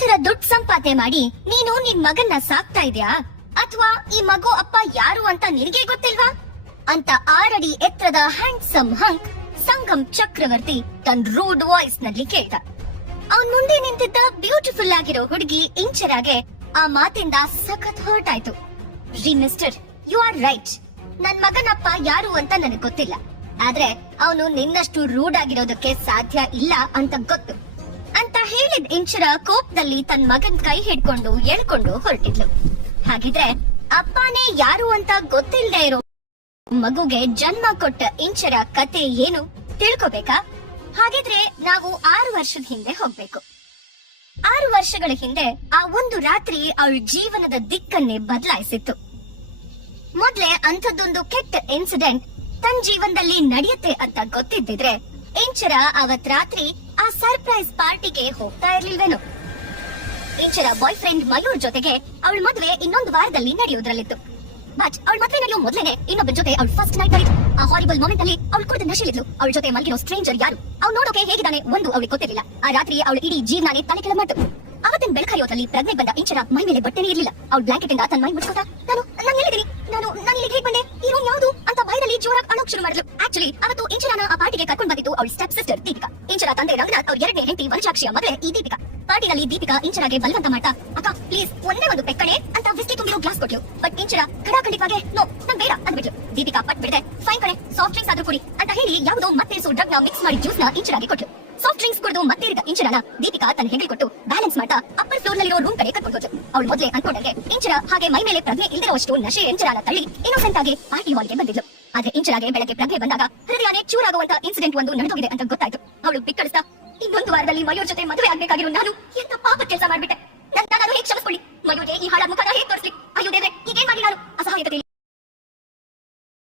ತರ ದುಡ್ಡು ಸಂಪಾದನೆ ಮಾಡಿ ನೀನು ನಿನ್ ಮಗನ್ನ ಸಾಕ್ತಾ ಇದ್ಯಾ? ಅಥವಾ ಈ ಮಗು ಅಪ್ಪ ಯಾರು ಅಂತ ನಿನಗೆ ಗೊತ್ತಿಲ್ವಾ? ಅಂತ ಆರಡಿ ಎತ್ತರದ ಹ್ಯಾಂಡ್ಸಮ್ ಹಂಕ್ ಸಂಗಮ್ ಚಕ್ರವರ್ತಿ ತನ್ನ ರೂಡ್ ವಾಯ್ಸ್ನಲ್ಲಿ ಕೇಳ್ದ. ಅವನ್ ಮುಂದೆ ನಿಂತಿದ್ದ ಬ್ಯೂಟಿಫುಲ್ ಆಗಿರೋ ಹುಡುಗಿ ಇಂಚರಾಗೆ ಆ ಮಾತಿಂದ ಸಖತ್ ಹರ್ಟ್ ಆಯ್ತು ರೀ ಮಿಸ್ಟರ್ ಯು ಆರ್ ರೈಟ್ ನನ್ ಮಗನಪ್ಪ ಯಾರು ಅಂತ ನನಗೆ ಗೊತ್ತಿಲ್ಲ. ಆದ್ರೆ ಅವನು ನಿನ್ನಷ್ಟು ರೂಡ್ ಆಗಿರೋದಕ್ಕೆ ಸಾಧ್ಯ ಇಲ್ಲ ಅಂತ ಗೊತ್ತು. ಹೇಳಿದ ಇಂಚರ ಕೋಪದಲ್ಲಿ ತನ್ನ ಮಗನ್ ಕೈ ಹಿಡ್ಕೊಂಡು ಎಳ್ಕೊಂಡು ಹೊರಟಿದ್ಲು. ಹಾಗಿದ್ರೆ ಅಪ್ಪನೇ ಯಾರು ಅಂತ ಗೊತ್ತಿಲ್ಲದೆ ಇರೋ ಮಗುಗೆ ಜನ್ಮ ಕೊಟ್ಟ ಇಂಚರ ಕತೆ ಏನು ತಿಳ್ಕೊಬೇಕಾ? ಹಾಗಿದ್ರೆ ನಾವು ಆರು ವರ್ಷದ ಹಿಂದೆ ಹೋಗ್ಬೇಕು. ಆರು ವರ್ಷಗಳ ಹಿಂದೆ ಆ ಒಂದು ರಾತ್ರಿ ಅವಳ ಜೀವನದ ದಿಕ್ಕನ್ನೇ ಬದಲಾಯಿಸಿತ್ತು. ಮೊದ್ಲೇ ಅಂಥದ್ದೊಂದು ಕೆಟ್ಟ ಇನ್ಸಿಡೆಂಟ್ ತನ್ನ ಜೀವನದಲ್ಲಿ ನಡೆಯುತ್ತೆ ಅಂತ ಗೊತ್ತಿದ್ದಿದ್ರೆ ಇಂಚರ ಅವತ್ ರಾತ್ರಿ ಸರ್ಪ್ರೈಸ್ ಪಾರ್ಟಿಗೆ ಹೋಗ್ತಾ ಇರ್ಲಿಲ್ವೇನೋ? ಈಚರ ಬಾಯ್ ಫ್ರೆಂಡ್ ಮಯೂರ್ ಜೊತೆಗೆ ಅವಳ ಮದ್ವೆ ಇನ್ನೊಂದು ವಾರದಲ್ಲಿ ನಡೆಯುವುದರಲ್ಲಿತ್ತು ಬಟ್ ಅವಳ ಮದ್ವೆ ನಡೆಯೋ ಮೊದಲೇ ಇನ್ನೊಬ್ಬ ಜೊತೆ ಅವಳ ಫಸ್ಟ್ ನೈಟ್ ನಡೆಯಿತು ಆ ಹಾರಿಬಲ್ ಮೊಮೆಂಟ್ ಅಲ್ಲಿ ಅವಳು ಕುಡಿದ ನಶಿಲಿದ್ಲು. ಅವಳ ಜೊತೆ ಮಲಗಿರೋ ಸ್ಟ್ರೇಂಜರ್ ಯಾರು? ಅವ್ನು ನೋಡೋಕೆ ಹೇಗಿದ್ದಾನೆ ಒಂದು ಅವಳಿಗೆ ಗೊತ್ತಿರಲಿಲ್ಲ. ಆ ರಾತ್ರಿ ಅವಳು ಇಡೀ ಜೀವನಾನೇ ತಲೆ ಕೆಳ ಮಾಡ್ತು. ಅವತ್ತಿನ ಬೆಳಕರಿಯೋದ್ರಲ್ಲಿ ಪ್ರಜ್ಞೆ ಬಂದ ಇಂಚರ ಮೈ ಮೇಲೆ ಬಟ್ಟೆನೇ ಇರಲಿಲ್ಲ. ಅವಳು ಬ್ಲಾಂಕೆಟ್ ಇಂದ ತನ್ನ ಮೈ ಮುಚ್ಕೋತಾ, ನಾನು ಎಲ್ಲಿದ್ದೀನಿ ನಾನು ಇಲ್ಲಿ ಹೇಗೆ ಈ ರೂಮ್ ಯಾವುದು? ಅಂತ ಭಯದಲ್ಲಿ ಜೋರಾಗಿ ಅಳೋಕ್ ಶುರು ಮಾಡಿದ್ಲು. ಆಕ್ಚುಲಿ ಅವತ್ತು ಇಂಚರಾನ ಆ ಪಾರ್ಟಿಗೆ ಕರ್ಕೊಂಡು ಬಂದಿತ್ತು ಅವಳ ಸ್ಟೆಪ್ ಸಿಸ್ಟರ್ ದೀಪಿಕಾ. ಇಂಚರ ತಂದೆ ರಂಗನಾಥ್ ಅವ್ರ ಎರಡನೇ ಹೆಂಡತಿ ವರಜಾಕ್ಷಿಯ ಮಗಳೇ ಈ ದೀಪಿಕಾ. ಪಾರ್ಟಿನಲ್ಲಿ ದೀಪಿಕಾ ಇಂಚರಾಗೆ ಬಲವಂತ ಮಾಡ್ತಾ, ಅಕ್ಕ ಪ್ಲೀಸ್ ಒಂದೇ ಒಂದು ಪೆಕ್ಕಣೆ ಅಂತ ವಿಸ್ಕಿ ತುಂಬಿರೋ ಗ್ಲಾಸ್ ಕೊಟ್ಲು. ಬಟ್ ಇಂಚರ ಖಡಾಖಂಡಿತವಾಗೆ ನೋ ನಂಗ್ ಬೇಡ ಅಂದ್ಬಿಟ್ಲು. ದೀಪಿಕಾ ಪಟ್ ಬಿಡದೆ ಫೈನ್ ಕಡೆ ಸಾಫ್ಟ್ ಡ್ರಿಂಕ್ಸ್ ಆದ್ರೂ ಕುಡಿ ಅಂತ ಹೇಳಿ ಯಾವುದೋ ಸೋ ಡ್ರಗ್ನ ಮಿಕ್ಸ್ ಮಾಡಿ ಜ್ಯೂಸ್ನ ಇಂಚರಾಗೆ ಕೊಟ್ಲು. ಸಾಫ್ಟ್ ಡ್ರಿಂಕ್ಸ್ ಕುಡಿದು ಮತ್ತೇರಿದ ಇಂಚರನ ದೀಪಿಕಾ ತನ್ನ ಹೆಗಲಿ ಕೊಟ್ಟು ಬ್ಯಾಲೆನ್ಸ್ ಮಾಡ್ತಾ ಅಪ್ಪರ್ ಫ್ಲೋರ್ ನಲ್ಲಿರೋ ರೂಮ್ ಕಡೆ ಕರ್ಕೊಂಡು ಹೋದ್ರು ಅವಳು ಮೊದಲೇ ಅನ್ಕೊಂಡಂಗೆ ಇಂಚರ ಹಾಗೆ ಮೈ ಮೇಲೆ ಪ್ರಜ್ಞೆ ಇಲ್ದಿರುವಷ್ಟು ನಶೆ ಇಂಚರನ ತಳ್ಳಿ ಇನ್ನೋಸೆಂಟ್ ಆಗಿ ಪಾರ್ಟಿ ಹಾಲ್ಗೆ ಬಂದಿದ್ಲು. ಆದ್ರೆ ಇಂಚರಾಗೆ ಬೆಳಗ್ಗೆ ಪ್ರಜ್ಞೆ ಬಂದಾಗ ಹೃದಯನೇ ಚೂರಾಗುವಂತ ಇನ್ಸಿಡೆಂಟ್ ಒಂದು ನಡೆದೋಗಿದೆ ಅಂತ ಗೊತ್ತಾಯ್ತು. ಅವಳು ಬಿಕ್ಕಳಿಸ್ತಾ, ಇನ್ನೊಂದು ವಾರದಲ್ಲಿ ಮಯೂರ್ ಜೊತೆ ಮದುವೆ ಆಗ್ಬೇಕಾಗಿರೋ ನಾನು ಎಂತ ಪಾಪ ಕೆಲಸ ಮಾಡ್ಬಿಟ್ಟೆ. ನನ್ನ ನಾನು ಹೇಗೆ ಕ್ಷಮಿಸ್ಕೊಳ್ಳಿ? ಮಯೂರ್ಗೆ ಈ ಹಾಳ ಮುಖನ ಹೇಗೆ ತೋರಿಸ್ಲಿ?